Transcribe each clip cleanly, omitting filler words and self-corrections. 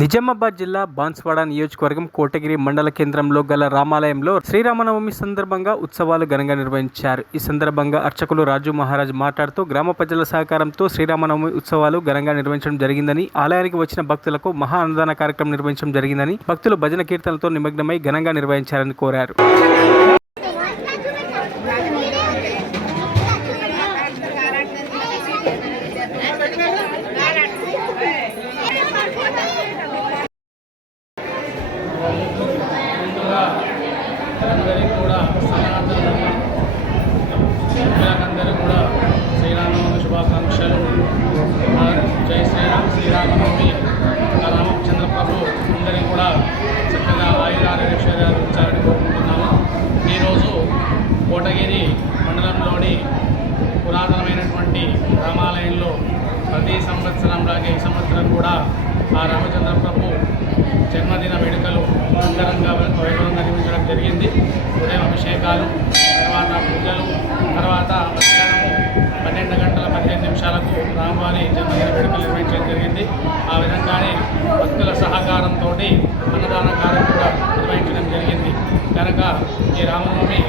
నిజామాబాద్ జిల్లా బాన్స్వాడ నియోజకవర్గం కోటగిరి మండల కేంద్రంలో గల రామాలయంలో శ్రీరామనవమి సందర్భంగా ఉత్సవాలు ఘనంగా నిర్వహించారు. ఈ సందర్భంగా అర్చకులు రాజు మహారాజ్ మాట్లాడుతూ గ్రామ ప్రజల సహకారంతో శ్రీరామనవమి ఉత్సవాలు ఘనంగా నిర్వహించడం జరిగిందని, ఆలయానికి వచ్చిన భక్తులకు మహా అన్నదాన కార్యక్రమం నిర్వహించడం జరిగిందని, భక్తులు భజన కీర్తనలతో నిమగ్నమై ఘనంగా నిర్వహించారని కోరారు. అందరికీ కూడా సనాతన అందరూ కూడా శ్రీరామనవమి శుభాకాంక్షలు. జై శ్రీరామ్. శ్రీరామనవమి రామచంద్ర ప్రభు అందరికీ కూడా చక్కగా ఆయురారోగ్యాలు ఇచ్చారని కోరుకుంటున్నాము. ఈరోజు కోటగిరి మండలంలోని పురాతనమైనటువంటి రామాలయంలో ప్రతి సంవత్సరంలాగే ఈ సంవత్సరం కూడా ఆ రామచంద్ర ప్రభు జన్మదిన వేడుకలు అంగరంగ వైభవంగా నిర్వహించడం జరిగింది. ఉదయం అభిషేకాలు, తర్వాత పూజలు, తర్వాత మధ్యాహ్నము 12 గంటల 15 నిమిషాలకు రామవారి జన్మదిన వేడుకలు నిర్వహించడం జరిగింది. ఆ విధంగానే భక్తుల సహకారంతో అన్నదాన కార్యక్రమం కూడా నిర్వహించడం జరిగింది. కనుక ఈ రామనవమి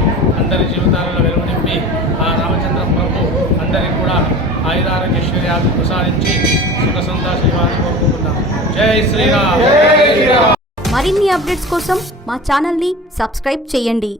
అందరి జీవితాలలో వెలువనింపి ఆ రామచంద్ర ప్రభు అందరికీ కూడా ఆయురారోగ్యశ్వర్యాలు ప్రసాదించి సుఖ సంతోషాలను కోరుకుంటున్నాం. జై శ్రీరామ్. మరిన్ని అప్డేట్స్ కోసం మా ఛానల్ని సబ్స్క్రైబ్ చేయండి.